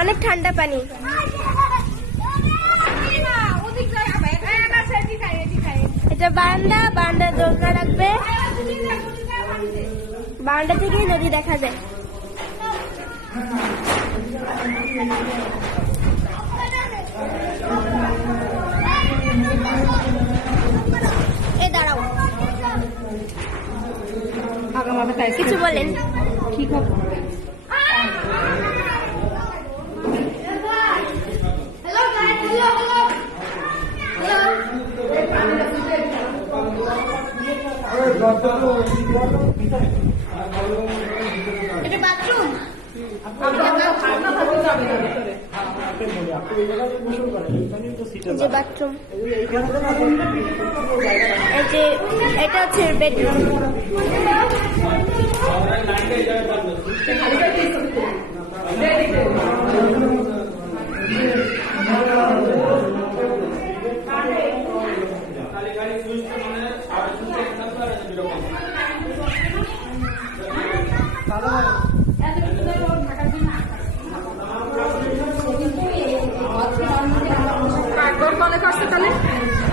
অনেক ঠান্ডা পানি। এটা বারান্দা, বারান্দার দোলনা রাখবে, বারান্দা থেকেই নদী দেখা যায়। দাঁড়াও, কিছু বলেন। ঠিক আছে, এটা বাথরুম, যে বাথরুম, এই যে এটা হচ্ছে বেডরুম।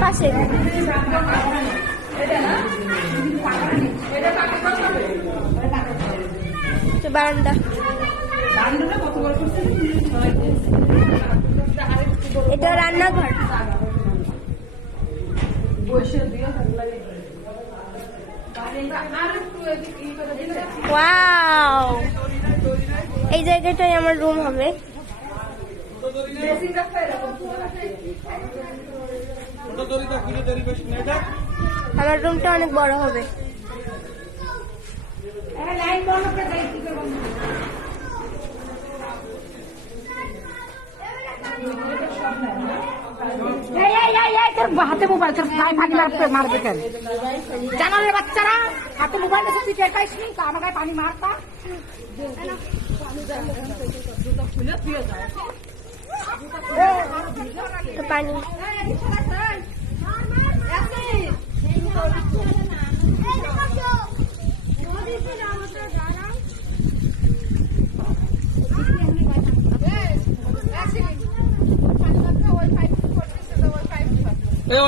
পাশে বারান্দা, এটা রান্নাঘর। ওয়াও, এই জায়গাটাই আমার রুম হবে। আমার রুমটা অনেক বড় হবে। হাতে মোবাইল মারবে কেন? জানো রে বাচ্চারা, হাতে মোবাইল তুই টের পাইসনি তো আমার গায়ে পানি মারতা। পানি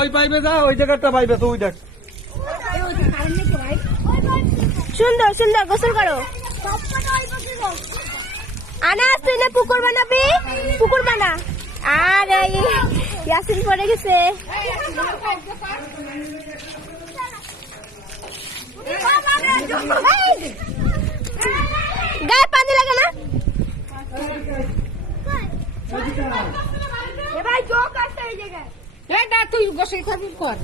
ওই পাইবে যা, ওই জায়গাটা পাইবে তো, ওই দেখ সুন্দর সুন্দর। গোসল করো। আনাস, তুই না পুকুর বানাবি? পুকুর বানা। আর ইয়াসিন পড়ে গেছে। গায়ে পানি লাগে না? ভাই চোখ আসছে এই জায়গায়। তুই গোসল করবি কর।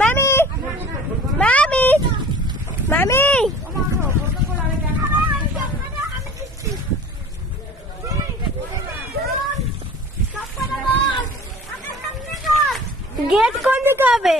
মামি, মামি, মামি, গেট কোন দিকে হবে?